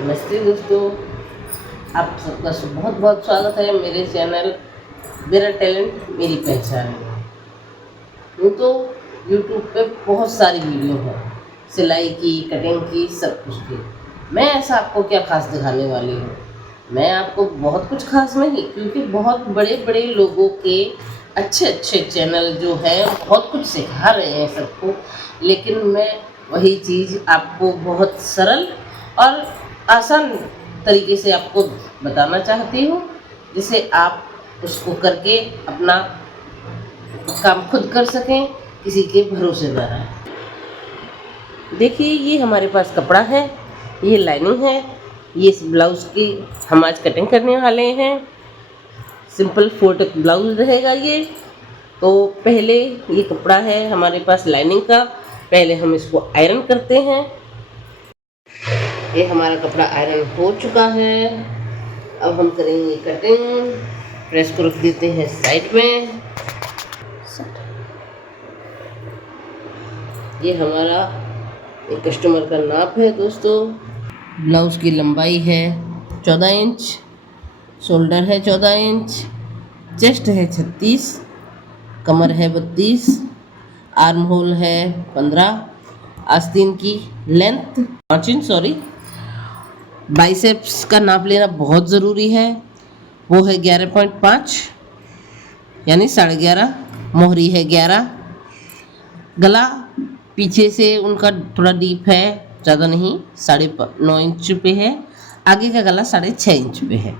नमस्ते दोस्तों, आप सबका बहुत बहुत स्वागत है मेरे चैनल मेरा टैलेंट मेरी पहचान में। यूँ तो यूट्यूब पे बहुत सारी वीडियो हैं, सिलाई की, कटिंग की, सब कुछ की। मैं ऐसा आपको क्या खास दिखाने वाली हूँ। मैं आपको बहुत कुछ खास नहीं, क्योंकि बहुत बड़े बड़े लोगों के अच्छे अच्छे चैनल जो हैं बहुत कुछ सिखा रहे हैं सबको, लेकिन मैं वही चीज़ आपको बहुत सरल और आसान तरीके से आपको बताना चाहती हूँ, जिससे आप उसको करके अपना काम खुद कर सकें, किसी के भरोसे न रहें। देखिए, ये हमारे पास कपड़ा है, ये लाइनिंग है, ये इस ब्लाउज़ की हम आज कटिंग करने वाले हैं। सिंपल फोल्ड ब्लाउज़ रहेगा ये। तो पहले ये कपड़ा है हमारे पास लाइनिंग का, पहले हम इसको आयरन करते हैं। ये हमारा कपड़ा आयरन हो चुका है। अब हम करेंगे कटिंग। प्रेस को रख देते हैं साइड में। ये हमारा एक कस्टमर का नाप है दोस्तों। ब्लाउज़ की लंबाई है 14 इंच, शोल्डर है 14 इंच, चेस्ट है 36, कमर है 32, आर्म होल है 15, आस्तीन की लेंथ 5 इंच, सॉरी। बाइसेप्स का नाप लेना बहुत ज़रूरी है, वो है 11.5 यानी 11.5। मोहरी है 11। गला पीछे से उनका थोड़ा डीप है, ज़्यादा नहीं, 9.5 इंच पे है। आगे का गला 6.5 इंच पे है।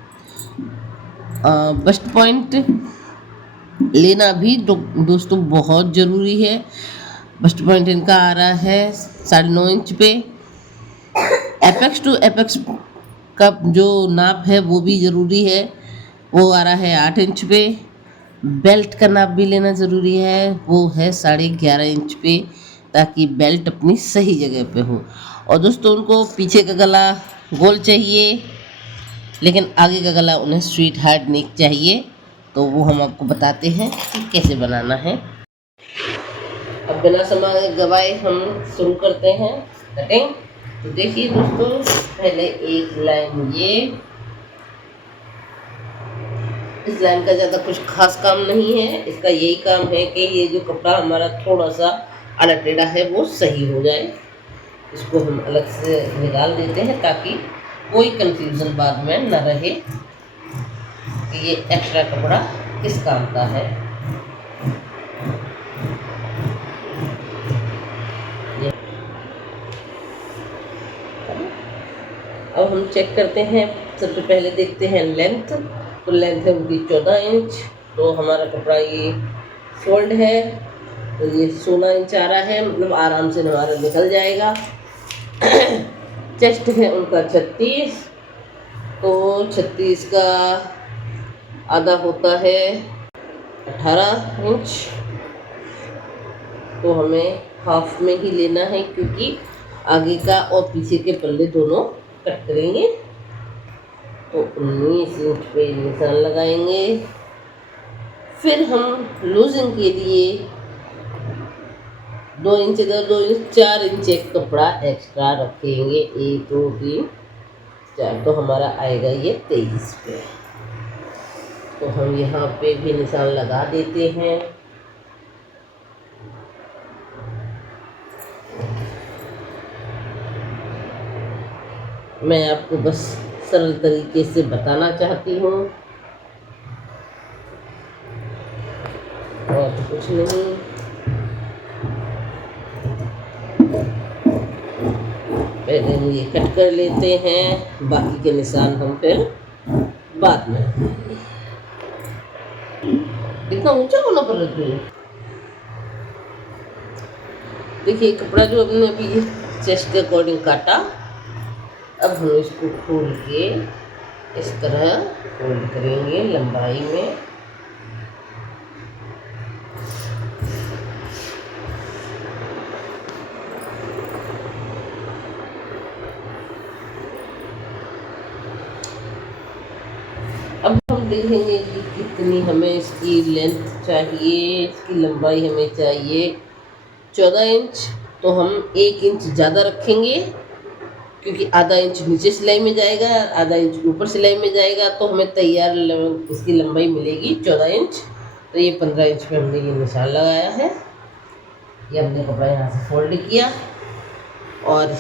बस्ट पॉइंट लेना भी दोस्तों बहुत ज़रूरी है। बस्ट पॉइंट इनका आ रहा है 9.5 इंच पे। एपेक्स टू एपेक्स का जो नाप है वो भी ज़रूरी है, वो आ रहा है 8 इंच पे। बेल्ट का नाप भी लेना ज़रूरी है, वो है 11.5 इंच पे, ताकि बेल्ट अपनी सही जगह पे हो। और दोस्तों, उनको पीछे का गला गोल चाहिए, लेकिन आगे का गला उन्हें स्वीट हार्ट नेक चाहिए। तो वो हम आपको बताते हैं कि कैसे बनाना है। अब बिना समय गवाए हम शुरू करते हैं कटिंग। तो देखिए दोस्तों, पहले एक लाइन ये, इस लाइन का ज़्यादा कुछ खास काम नहीं है। इसका यही काम है कि ये जो कपड़ा हमारा थोड़ा सा आड़ा टेढ़ा है वो सही हो जाए। इसको हम अलग से निकाल देते हैं, ताकि कोई कंफ्यूजन बाद में न रहे कि ये एक्स्ट्रा कपड़ा किस काम का है। अब हम चेक करते हैं। सबसे पहले देखते हैं लेंथ। तो लेंथ है उनकी 14 इंच। तो हमारा कपड़ा ये फोल्ड है, तो ये 16 इंच आ रहा है, मतलब आराम से हमारा निकल जाएगा। चेस्ट है उनका 36, तो 36 का आधा होता है 18 इंच। तो हमें हाफ में ही लेना है, क्योंकि आगे का और पीछे के पल्ले दोनों कट करेंगे। तो 19 इंच पे निशान लगाएंगे। फिर हम लूजिंग के लिए 2 इंच 4 इंच एक कपड़ा एक्स्ट्रा रखेंगे। 1 2 3 4, तो हमारा आएगा ये 23 पे। तो हम यहाँ पे भी निशान लगा देते हैं। मैं आपको बस सरल तरीके से बताना चाहती हूँ, और कुछ नहीं। पहले हम ये कट कर लेते हैं, बाकी के निशान हम फिर बाद में। इतना ऊंचा होना पड़ रहा है। देखिए, कपड़ा जो हमने अभी चेस्ट के अकॉर्डिंग काटा, अब हम इसको खोल के इस तरह फोल्ड करेंगे लंबाई में। अब हम देखेंगे कि कितनी हमें इसकी लेंथ चाहिए। इसकी लंबाई हमें चाहिए 14 इंच, तो हम 1 इंच ज़्यादा रखेंगे। क्योंकि आधा इंच नीचे सिलाई में जाएगा, आधा इंच ऊपर सिलाई में जाएगा, तो हमें तैयार इसकी लंबाई मिलेगी 14 इंच। तो ये 15 इंच पे हमने ये निशान लगाया है। ये हमने कपड़ा यहाँ से फोल्ड किया और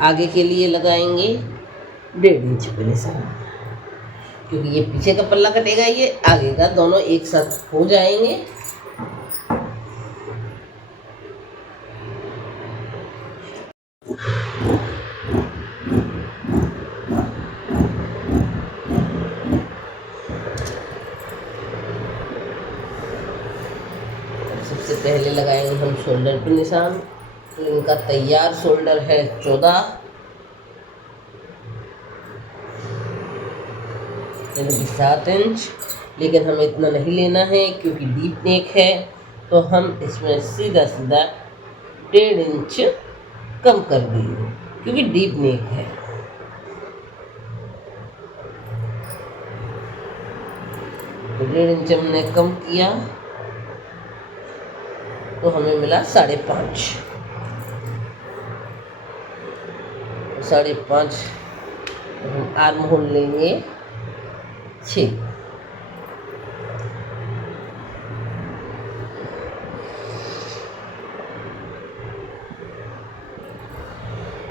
आगे के लिए लगाएंगे 1.5 इंच पे निशान, क्योंकि ये पीछे का पल्ला कटेगा, ये आगे का, दोनों एक साथ हो जाएंगे। सबसे पहले लगाएंगे हम शोल्डर पे निशान। तो इनका तैयार शोल्डर है 14 यानी कि 7 इंच, लेकिन हमें इतना नहीं लेना है क्योंकि डीप नेक है। तो हम इसमें सीधा सीधा 1.5 इंच कम कर दिए क्योंकि डीप नेक है। तो 1.5 इंच हमने कम किया तो हमें मिला 5.5। 5.5 हम आर्म होल लेंगे 6।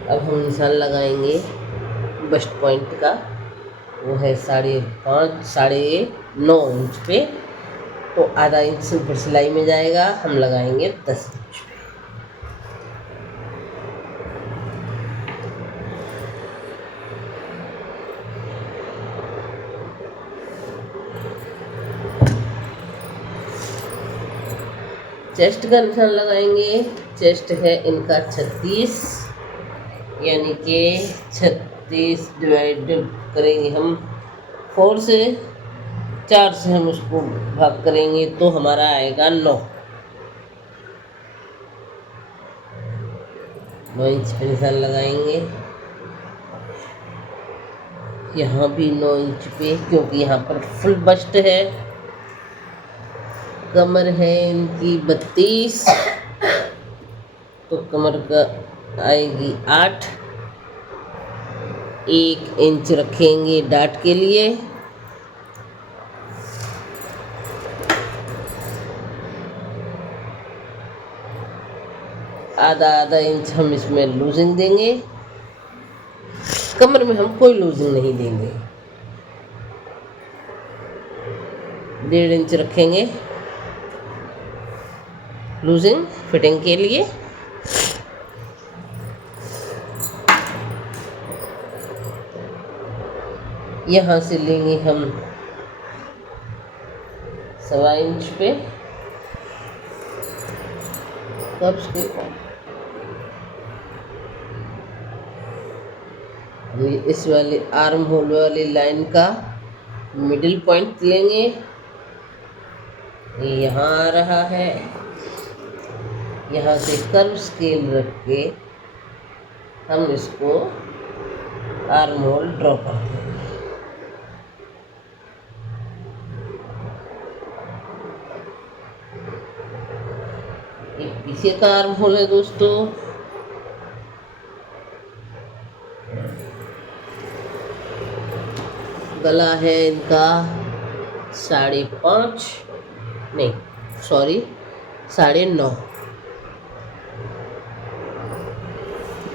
अब हम निशान लगाएंगे बस्ट पॉइंट का, वो है 9.5 इंच पे। तो आधा इंच ऊपर सिलाई में जाएगा, हम लगाएंगे 10 इंच पे। चेस्ट का निशान लगाएंगे। चेस्ट है इनका 36, यानी कि 36 डिवाइड करेंगे हम 4 से, 4 से हम उसको भाग करेंगे तो हमारा आएगा 9 इंच पे निशान लगाएंगे। यहाँ भी 9 इंच पे, क्योंकि यहाँ पर फुल बस्ट है। कमर है इनकी 32, तो कमर का आएगी 8। 1 इंच रखेंगे डाट के लिए। आधा इंच हम इसमें लूजिंग देंगे। कमर में हम कोई लूजिंग नहीं देंगे। 1.5 इंच रखेंगे लूजिंग फिटिंग के लिए। यहाँ से लेंगे हम 1.25 इंच पे कप्स के। इस वाले आर्म होल वाली लाइन का मिडिल पॉइंट लेंगे, ये यहाँ आ रहा है। यहाँ से कर्व स्केल रख के हम इसको आर्म होल ड्रॉ करते हैं। ये पीछे का आर्म होल है दोस्तों। गला है इनका 5.5, नहीं सॉरी 9.5।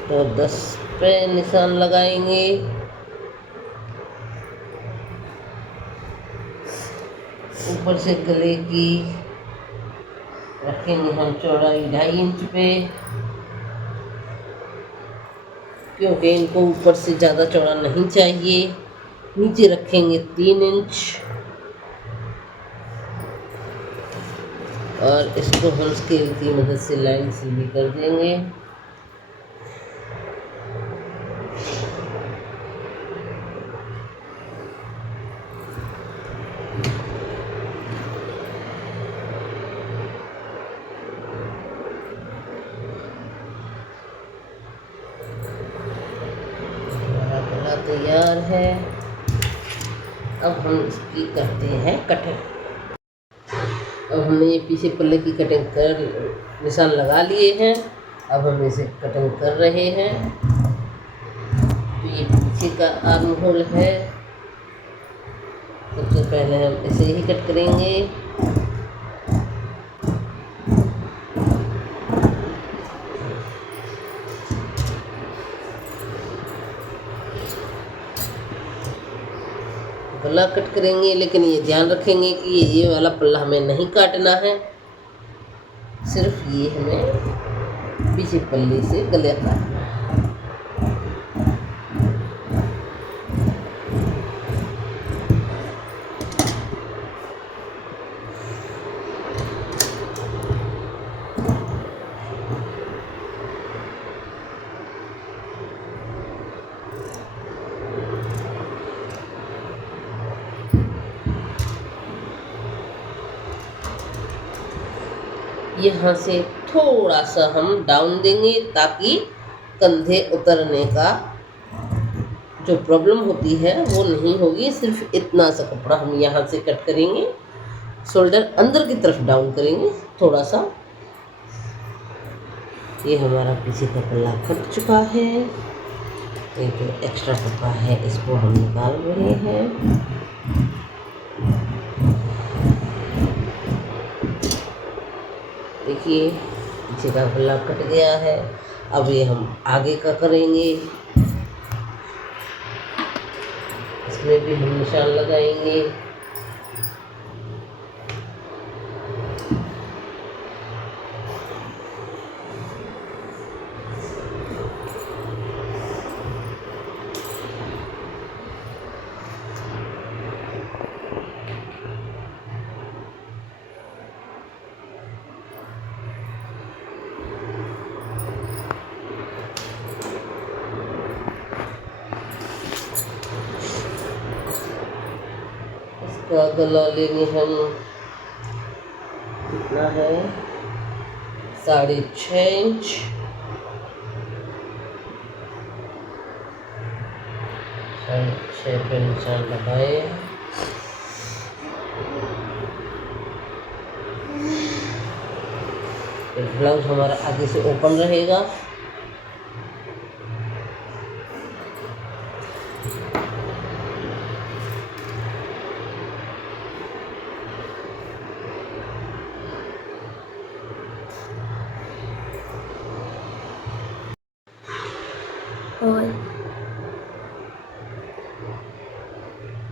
तो 10 पे निशान लगाएंगे। ऊपर से गले की रखेंगे हम चौड़ाई 2.5 इंच पे, क्योंकि इनको ऊपर से ज़्यादा चौड़ा नहीं चाहिए। नीचे रखेंगे 3 इंच और इसको हम स्केल की मदद से लाइन सीधी कर देंगे। हमारा तैयार है। अब हम इसकी करते हैं कटिंग। अब हमने ये पीछे पल्ले की कटिंग कर निशान लगा लिए हैं। अब हम इसे कटिंग कर रहे हैं। ये पीछे का आर्म होल है। सबसे पहले हम इसे ही कट करेंगे। गला कट करेंगे, लेकिन ये ध्यान रखेंगे कि ये वाला पल्ला हमें नहीं काटना है, सिर्फ ये हमें पीछे पल्ले से गले काटना है। यहाँ से थोड़ा सा हम डाउन देंगे ताकि कंधे उतरने का जो प्रॉब्लम होती है वो नहीं होगी। सिर्फ इतना सा कपड़ा हम यहाँ से कट करेंगे, शोल्डर अंदर की तरफ डाउन करेंगे थोड़ा सा। ये हमारा पीछे का पल्ला कट चुका है। ये जो एक्स्ट्रा कपड़ा है इसको हम निकाल रहे हैं। देखिए पीछे का पल्ला कट गया है। अब ये हम आगे का करेंगे, इसमें भी हम निशान लगाएंगे। इसका गला लेंगे हम, कितना है, 6.5 इंच। छः पे निशान लगाए। ब्लाउज हमारा आगे से ओपन रहेगा।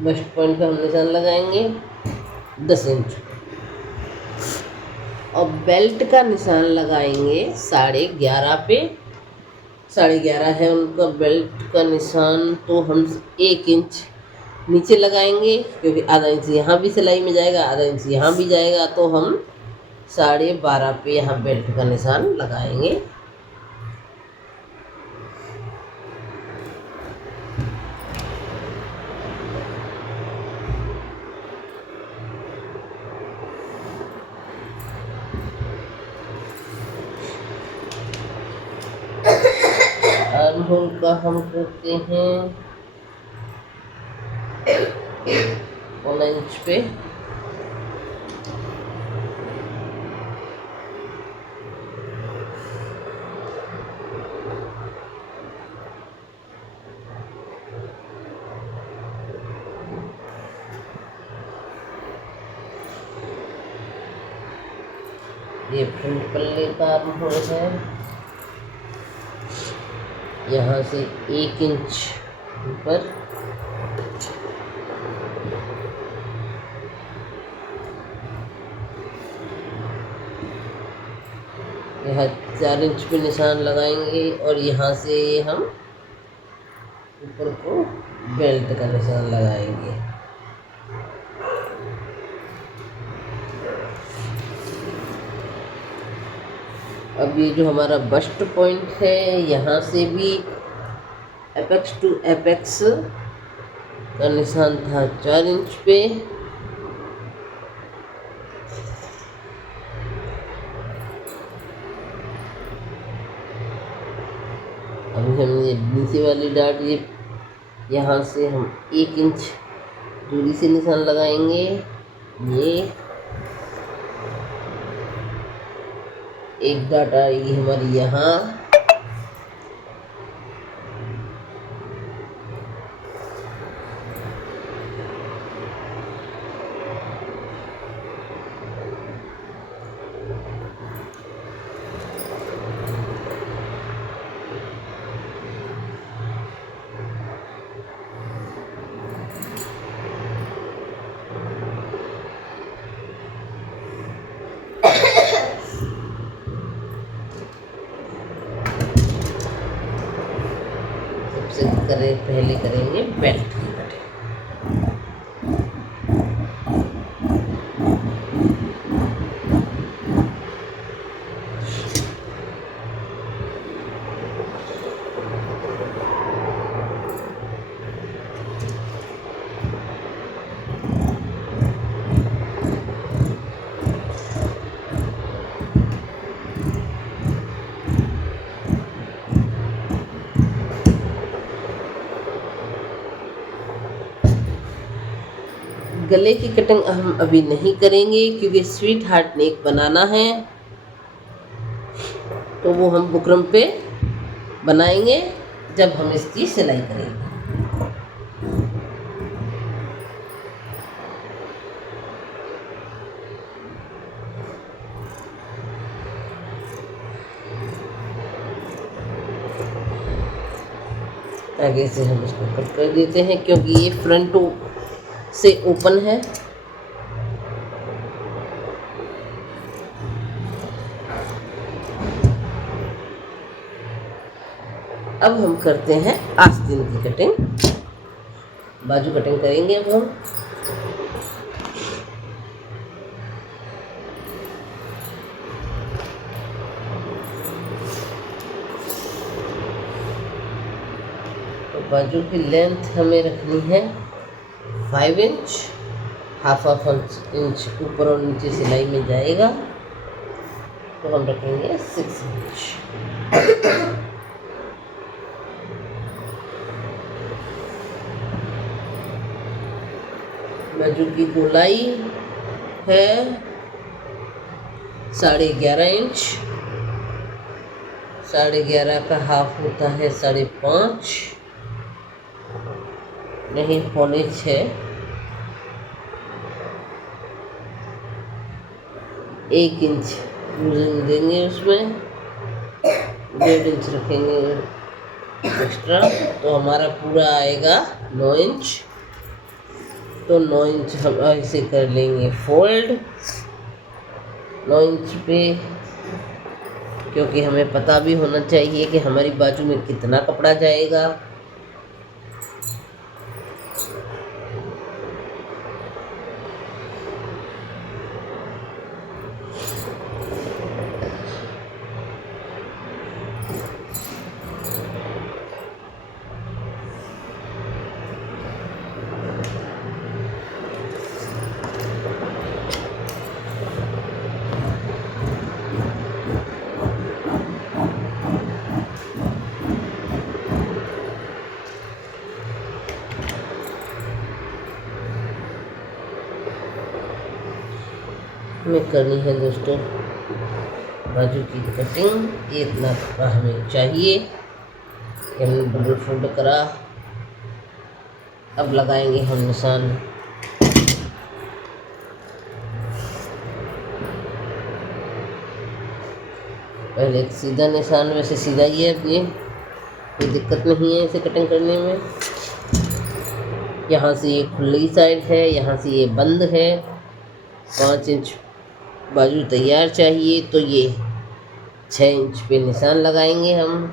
वेस्ट पॉइंट पे हम निशान लगाएंगे 10 इंच और बेल्ट का निशान लगाएंगे 11.5 पे। 11.5 है उनका बेल्ट का निशान, तो हम 1 इंच नीचे लगाएंगे क्योंकि आधा इंच यहाँ भी सिलाई में जाएगा, आधा इंच यहाँ भी जाएगा, तो हम 12.5 पे यहाँ बेल्ट का निशान लगाएंगे। आर्म होल का हम करते हैं 1 इंच पे। ये फ्रंट पल्ले का आर्म होल है, यहाँ से 1 इंच ऊपर। यहाँ 4 इंच पे निशान लगाएंगे और यहाँ से ये हम ऊपर को बेल्ट का निशान लगाएंगे। अब ये जो हमारा बस्ट पॉइंट है, यहाँ से भी एपेक्स टू एपेक्स का निशान था 4 इंच पे। अभी हम ये नीचे वाली डाट, ये यहाँ से हम 1 इंच दूरी से निशान लगाएंगे। ये एक डाट आएगी हमारी यहाँ, पहले करेंगे बेल्ट की कटिंग। गले की कटिंग हम अभी नहीं करेंगे क्योंकि स्वीट हार्ट नेक बनाना है, तो वो हम बुकरम पे बनाएंगे जब हम इसकी सिलाई करेंगे। आगे से हम इसको कट कर देते हैं क्योंकि ये फ्रंट से ओपन है। अब हम करते हैं आस्तीन की कटिंग, बाजू कटिंग करेंगे अब हम। तो बाजू की लेंथ हमें रखनी है 5 इंच, हाफ इंच ऊपर और नीचे सिलाई में जाएगा, तो हम रखेंगे 6 इंच। बाजू की गोलाई है 11.5 इंच, 11.5 का हाफ होता है 5.5, नहीं 6.25, 1 इंच लूजिंग देंगे, उसमें 1.5 इंच रखेंगे एक्स्ट्रा, तो हमारा पूरा आएगा 9 इंच। तो 9 इंच हम ऐसे कर लेंगे फोल्ड 9 इंच पे, क्योंकि हमें पता भी होना चाहिए कि हमारी बाजू में कितना कपड़ा जाएगा। हमें करनी है दोस्तों बाजू की कटिंग, ये इतना कपड़ा हमें चाहिए। हमने डबल फोल्ड करा, अब लगाएंगे हम निशान। पहले एक सीधा निशान, वैसे सीधा ही है, अब ये कोई दिक्कत नहीं है इसे कटिंग करने में। यहाँ से ये खुली साइड है, यहाँ से ये बंद है। 5 इंच बाजू तैयार चाहिए, तो ये 6 इंच पे निशान लगाएंगे हम।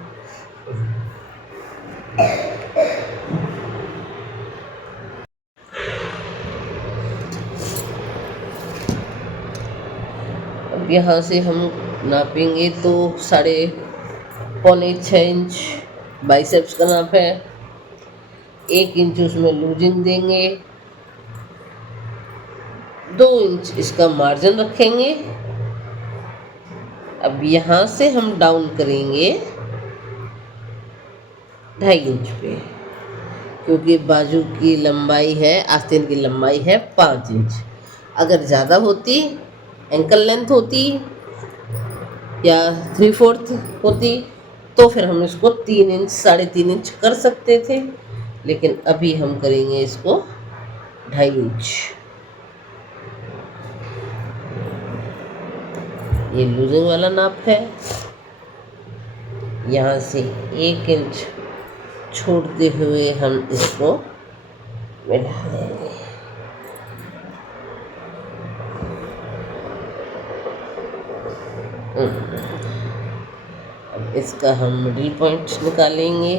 अब यहाँ से हम नापेंगे तो 5.25 इंच बाइसेप्स का नाप है। 1 इंच उसमें लूजिंग देंगे, 2 इंच इसका मार्जिन रखेंगे। अब यहाँ से हम डाउन करेंगे 2.5 इंच पे, क्योंकि बाजू की लंबाई है, आस्तीन की लंबाई है 5 इंच। अगर ज़्यादा होती, एंकल लेंथ होती या 3/4 होती, तो फिर हम इसको 3 इंच 3.5 इंच कर सकते थे, लेकिन अभी हम करेंगे इसको 2.5 इंच। ये लूजिंग वाला नाप है। यहाँ से 1 इंच छोड़ते हुए हम इसको मिला देंगे। अब इसका हम मिडिल पॉइंट निकालेंगे।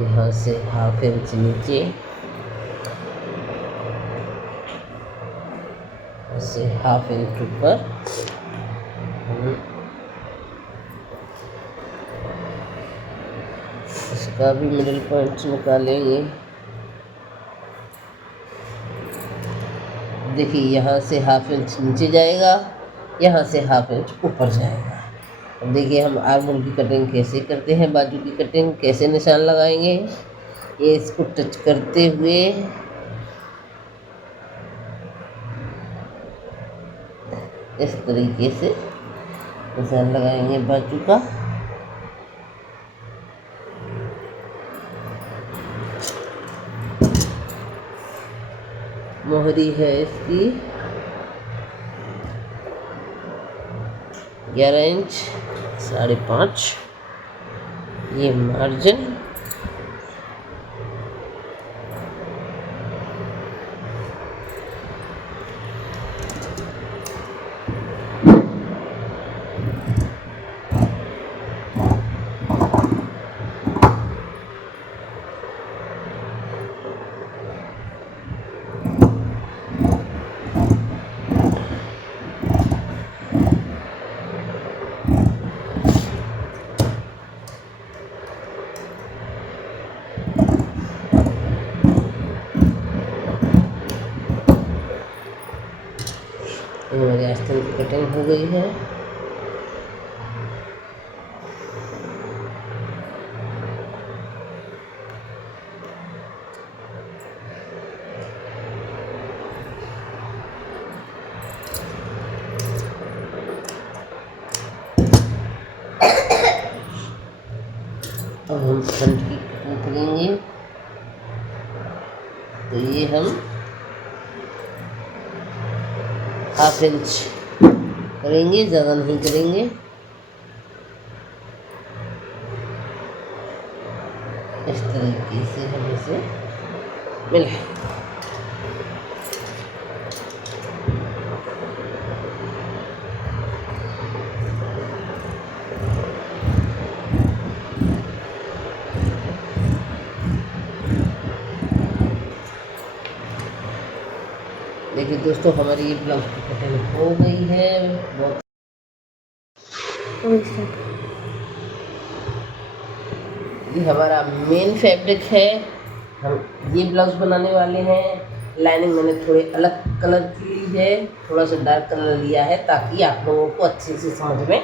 यहाँ से 1/2 इंच नीचे, से 1/2 इंच ऊपर इसका भी मिडिल पॉइंट निकालेंगे। देखिए यहाँ से 1/2 इंच नीचे जाएगा, यहाँ से 1/2 इंच ऊपर जाएगा। अब देखिए हम आर्म होल की कटिंग कैसे करते हैं, बाजू की कटिंग कैसे निशान लगाएंगे। ये इसको टच करते हुए इस तरीके से निशान लगाएंगे बाजू का। मोहरी है इसकी 11 इंच 5.5, ये मार्जिन। हमारी आस्तीन की कटिंग हो गई है। अब हम फ्रंट की कटिंग करेंगे, तो ये हम 1/2 इंच करेंगे, ज़्यादा नहीं करेंगे। इस तरीके से हम इसे मिलाएं। देखिए दोस्तों हमारी ये ब्लाउज की कटिंग हो गई है। बहुत ये हमारा मेन फैब्रिक है। हम ये ब्लाउज बनाने वाले हैं। लाइनिंग मैंने थोड़े अलग कलर की ली है, थोड़ा सा डार्क कलर लिया है ताकि आप लोगों को अच्छे से समझ में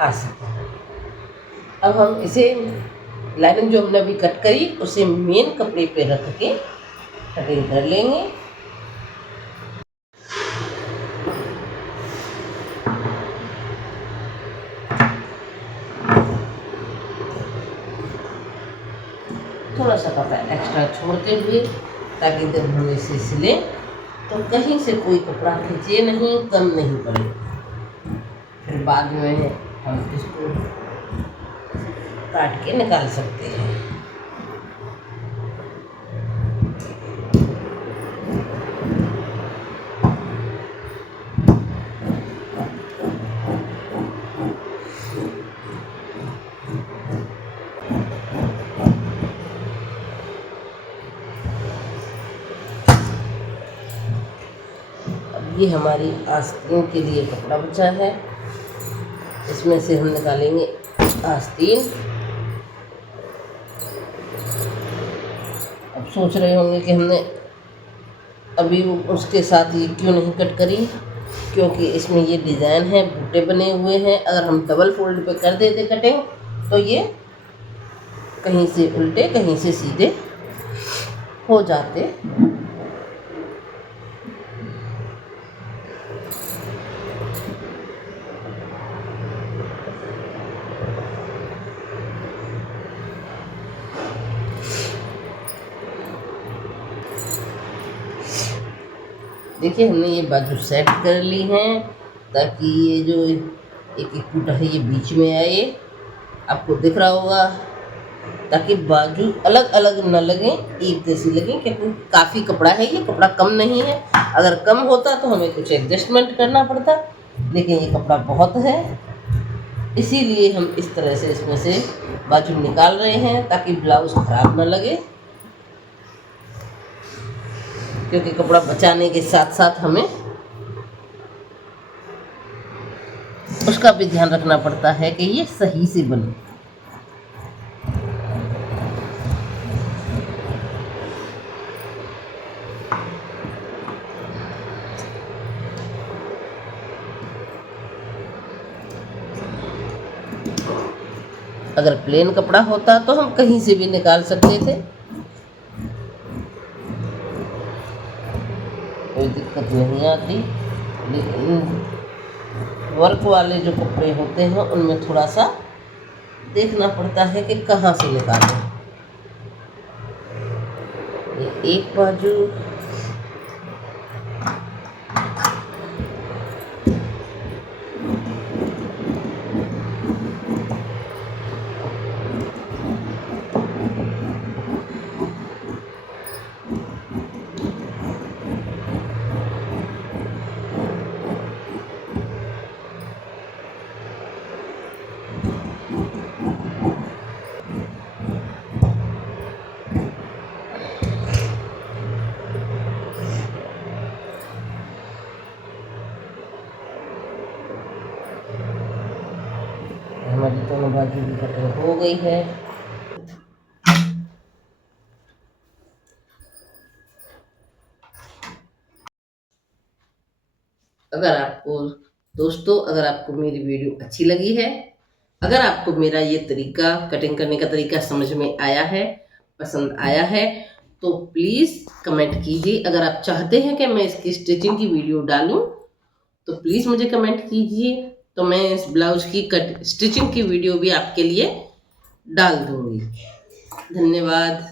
आ सके। अब हम इसे लाइनिंग जो हमने अभी कट करी उसे मेन कपड़े पे रख के कटिंग कर लेंगे। थोड़ा सा कपड़ा एक्स्ट्रा छोड़ते हुए, ताकि जब हम इसे सिलें तो कहीं से कोई कपड़ा खींचे नहीं, कम नहीं पड़े। फिर बाद में हम इसको काट के निकाल सकते हैं। ये हमारी आस्तीन के लिए कपड़ा बचा है, इसमें से हम निकालेंगे आस्तीन। अब सोच रहे होंगे कि हमने अभी उसके साथ ये क्यों नहीं कट करी, क्योंकि इसमें ये डिज़ाइन है, बूटे बने हुए हैं। अगर हम डबल फोल्ड पे कर देते कटिंग तो ये कहीं से उल्टे कहीं से सीधे हो जाते। देखिए हमने ये बाजू सेट कर ली हैं ताकि ये जो एक टूटा है ये बीच में आए, आपको दिख रहा होगा, ताकि बाजू अलग अलग न लगें, एक जैसी लगें। क्योंकि काफ़ी कपड़ा है, ये कपड़ा कम नहीं है। अगर कम होता तो हमें कुछ एडजस्टमेंट करना पड़ता, लेकिन ये कपड़ा बहुत है इसीलिए हम इस तरह से इसमें से बाजू निकाल रहे हैं ताकि ब्लाउज खराब ना लगे, क्योंकि कपड़ा बचाने के साथ साथ हमें उसका भी ध्यान रखना पड़ता है कि ये सही से बने। अगर प्लेन कपड़ा होता तो हम कहीं से भी निकाल सकते थे, कोई दिक्कत नहीं आती। लेकिन वर्क वाले जो कपड़े होते हैं उनमें थोड़ा सा देखना पड़ता है कि कहाँ से निकालें। ये एक बाजू, हमारी दोनों बाजू की कटिंग हो गई है। अगर आपको मेरी वीडियो अच्छी लगी है, अगर आपको मेरा ये तरीका, कटिंग करने का तरीका समझ में आया है, पसंद आया है, तो प्लीज़ कमेंट कीजिए। अगर आप चाहते हैं कि मैं इसकी स्टिचिंग की वीडियो डालूं तो प्लीज़ मुझे कमेंट कीजिए, तो मैं इस ब्लाउज की स्टिचिंग की वीडियो भी आपके लिए डाल दूंगी। धन्यवाद।